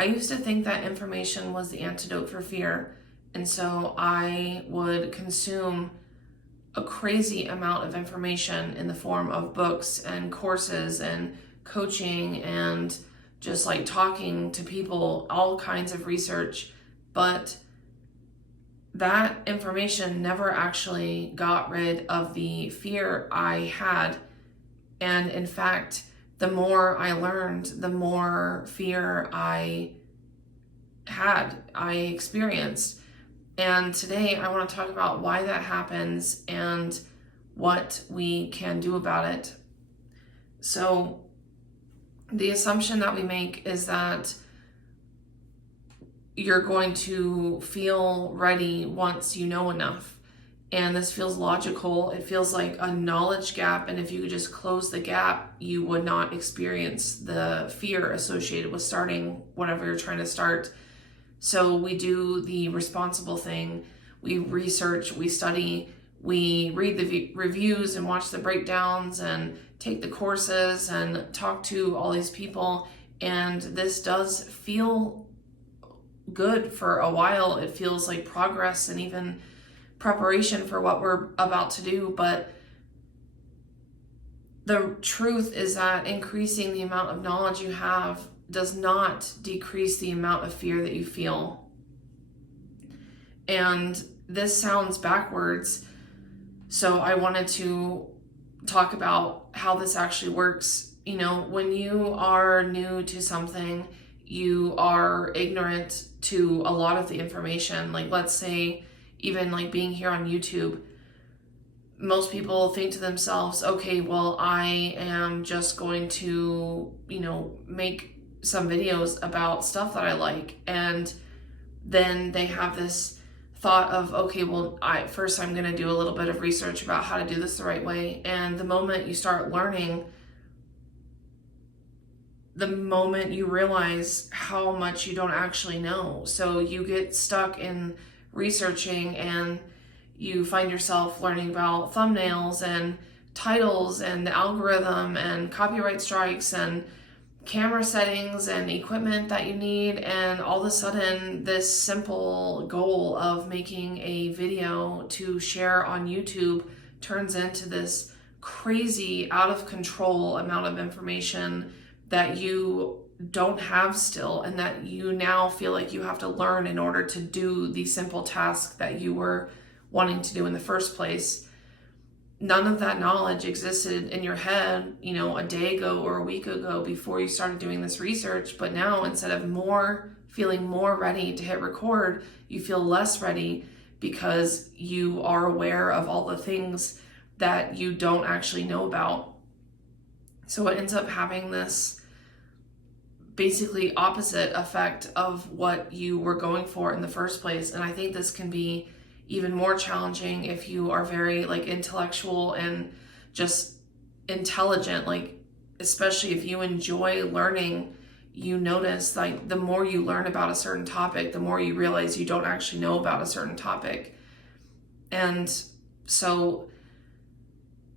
I used to think that information was the antidote for fear. And so I would consume a crazy amount of information in the form of books and courses and coaching and just like talking to people, all kinds of research. But that information never actually got rid of the fear I had. And in fact, the more I learned, the more fear I experienced. And today I want to talk about why that happens and what we can do about it. So the assumption that we make is that you're going to feel ready once you know enough. And this feels logical. It feels like a knowledge gap. And if you could just close the gap, you would not experience the fear associated with starting whatever you're trying to start. So we do the responsible thing. We research, we study, we read the reviews and watch the breakdowns and take the courses and talk to all these people. And this does feel good for a while. It feels like progress and even preparation for what we're about to do. But the truth is that increasing the amount of knowledge you have does not decrease the amount of fear that you feel. And this sounds backwards. So I wanted to talk about how this actually works. You know, when you are new to something, you are ignorant to a lot of the information. Like, let's say, even like being here on YouTube, most people think to themselves, okay, well, I am just going to, make some videos about stuff that I like. And then they have this thought of, okay, well, I'm going to do a little bit of research about how to do this the right way. And the moment you start learning, the moment you realize how much you don't actually know. So you get stuck in researching and you find yourself learning about thumbnails and titles and the algorithm and copyright strikes and camera settings and equipment that you need. And all of a sudden, this simple goal of making a video to share on YouTube turns into this crazy, out of control amount of information that you don't have still, and that you now feel like you have to learn in order to do the simple task that you were wanting to do in the first place. None of that knowledge existed in your head, a day ago or a week ago before you started doing this research. But now, instead of feeling more ready to hit record, you feel less ready because you are aware of all the things that you don't actually know about. So it ends up having this basically opposite effect of what you were going for in the first place. And I think this can be even more challenging if you are very intellectual and just intelligent, especially if you enjoy learning. You notice the more you learn about a certain topic, the more you realize you don't actually know about a certain topic. And so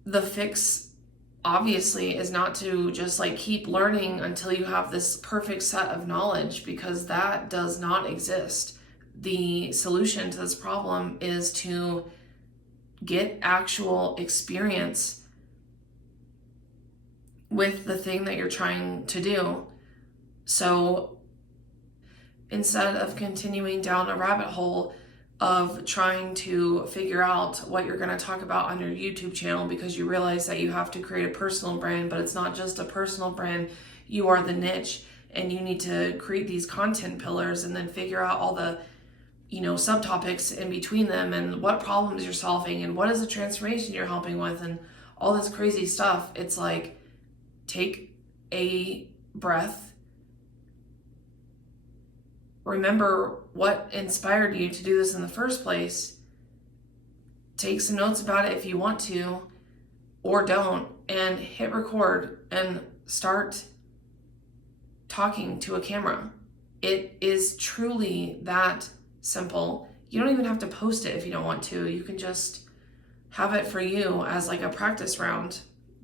the fix obviously is not to just keep learning until you have this perfect set of knowledge, because that does not exist. The solution to this problem is to get actual experience with the thing that you're trying to do. So instead of continuing down a rabbit hole of trying to figure out what you're going to talk about on your YouTube channel, because you realize that you have to create a personal brand, but it's not just a personal brand, you are the niche, and you need to create these content pillars and then figure out all the subtopics in between them and what problems you're solving and what is the transformation you're helping with and all this crazy stuff. It's take a breath, remember what inspired you to do this in the first place, take some notes about it if you want to, or don't, and hit record and start talking to a camera. It is truly that simple. You don't even have to post it if you don't want to. You can just have it for you as a practice round.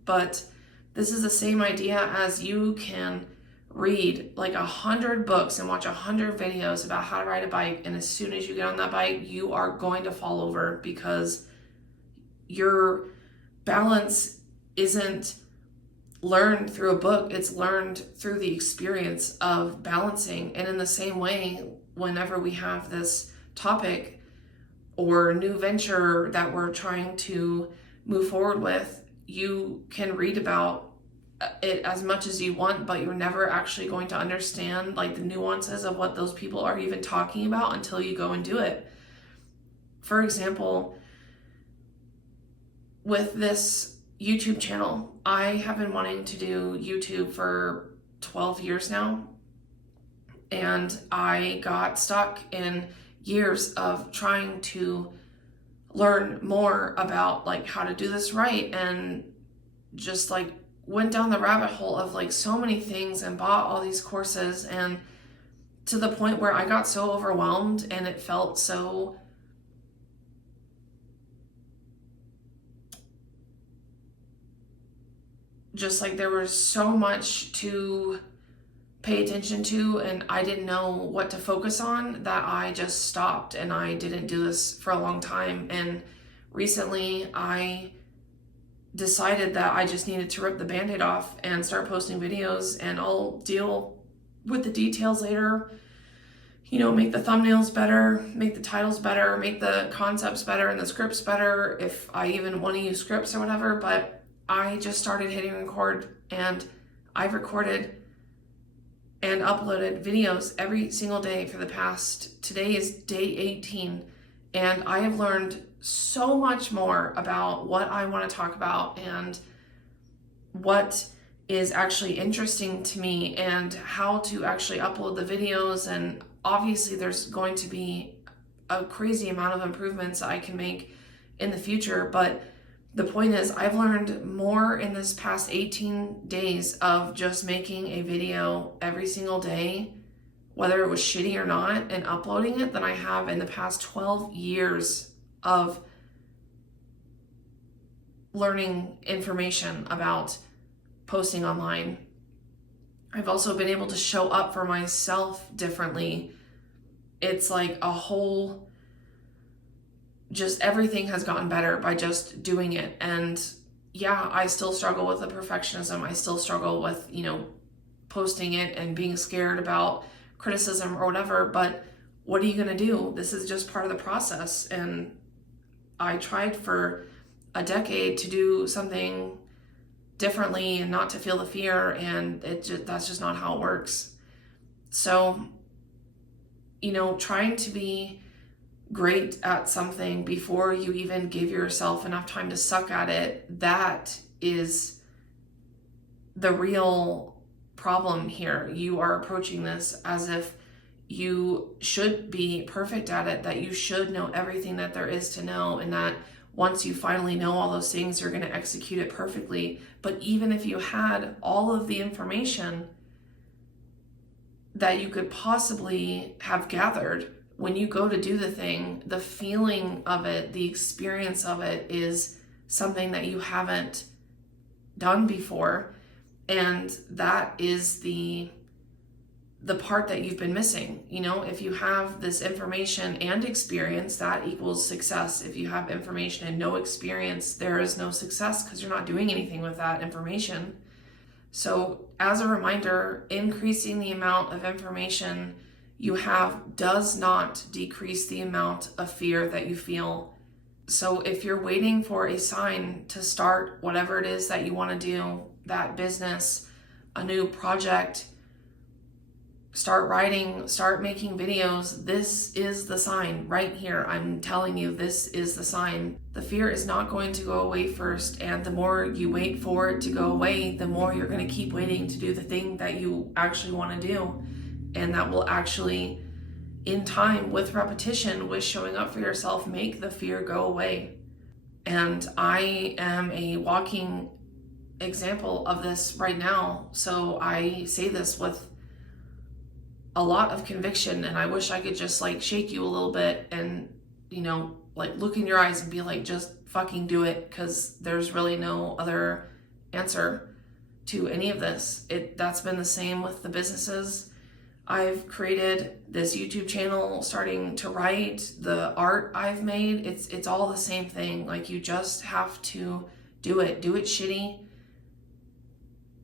But this is the same idea as you can read like 100 books and watch 100 videos about how to ride a bike, and as soon as you get on that bike, you are going to fall over because your balance isn't learned through a book, it's learned through the experience of balancing. And in the same way, whenever we have this topic or new venture that we're trying to move forward with, you can read about it as much as you want, but you're never actually going to understand like the nuances of what those people are even talking about until you go and do it. For example, with this YouTube channel, I have been wanting to do YouTube for 12 years now, and I got stuck in years of trying to learn more about like how to do this right, and just like went down the rabbit hole of like so many things and bought all these courses, and to the point where I got so overwhelmed and it felt so just like there was so much to pay attention to and I didn't know what to focus on, that I just stopped and I didn't do this for a long time. And recently I decided that I just needed to rip the band-aid off and start posting videos, and I'll deal with the details later. You know, make the thumbnails better, make the titles better, make the concepts better and the scripts better if I even want to use scripts or whatever. But I just started hitting record, and I've recorded and uploaded videos every single day for the past, today is day 18, and I have learned so much more about what I want to talk about and what is actually interesting to me and how to actually upload the videos. And obviously there's going to be a crazy amount of improvements I can make in the future, but the point is I've learned more in this past 18 days of just making a video every single day, whether it was shitty or not, and uploading it, than I have in the past 12 years of learning information about posting online. I've also been able to show up for myself differently. It's like a whole, just everything has gotten better by just doing it. And yeah, I still struggle with the perfectionism. I still struggle with, you know, posting it and being scared about criticism or whatever, but what are you going to do? This is just part of the process. And I tried for a decade to do something differently and not to feel the fear, and that's just not how it works. So, you know, trying to be great at something before you even give yourself enough time to suck at it, that is the real problem here. You are approaching this as if you should be perfect at it, that you should know everything that there is to know, and that once you finally know all those things, you're going to execute it perfectly. But even if you had all of the information that you could possibly have gathered, when you go to do the thing, the feeling of it, the experience of it is something that you haven't done before. And that is the part that you've been missing. You know, if you have this information and experience, that equals success. If you have information and no experience, there is no success because you're not doing anything with that information. So as a reminder, increasing the amount of information you have does not decrease the amount of fear that you feel. So if you're waiting for a sign to start whatever it is that you want to do, that business, a new project, start writing, start making videos, this is the sign right here. I'm telling you, this is the sign. The fear is not going to go away first, and the more you wait for it to go away, the more you're going to keep waiting to do the thing that you actually want to do. And that will actually, in time, with repetition, with showing up for yourself, make the fear go away. And I am a walking example of this right now. So I say this with a lot of conviction, and I wish I could just like shake you a little bit and, you know, like look in your eyes and be like, just fucking do it, because there's really no other answer to any of this. That's been the same with the businesses. I've created this YouTube channel, starting to write, the art I've made. It's all the same thing. Like, you just have to do it shitty,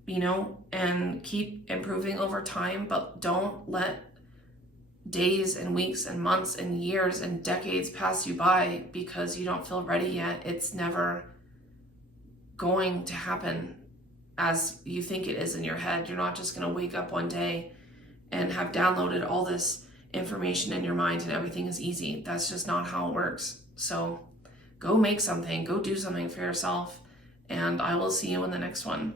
you know, and keep improving over time, but don't let days and weeks and months and years and decades pass you by because you don't feel ready yet. It's never going to happen as you think it is in your head. You're not just going to wake up one day and have downloaded all this information in your mind and everything is easy. That's just not how it works. So go make something, go do something for yourself, and I will see you in the next one.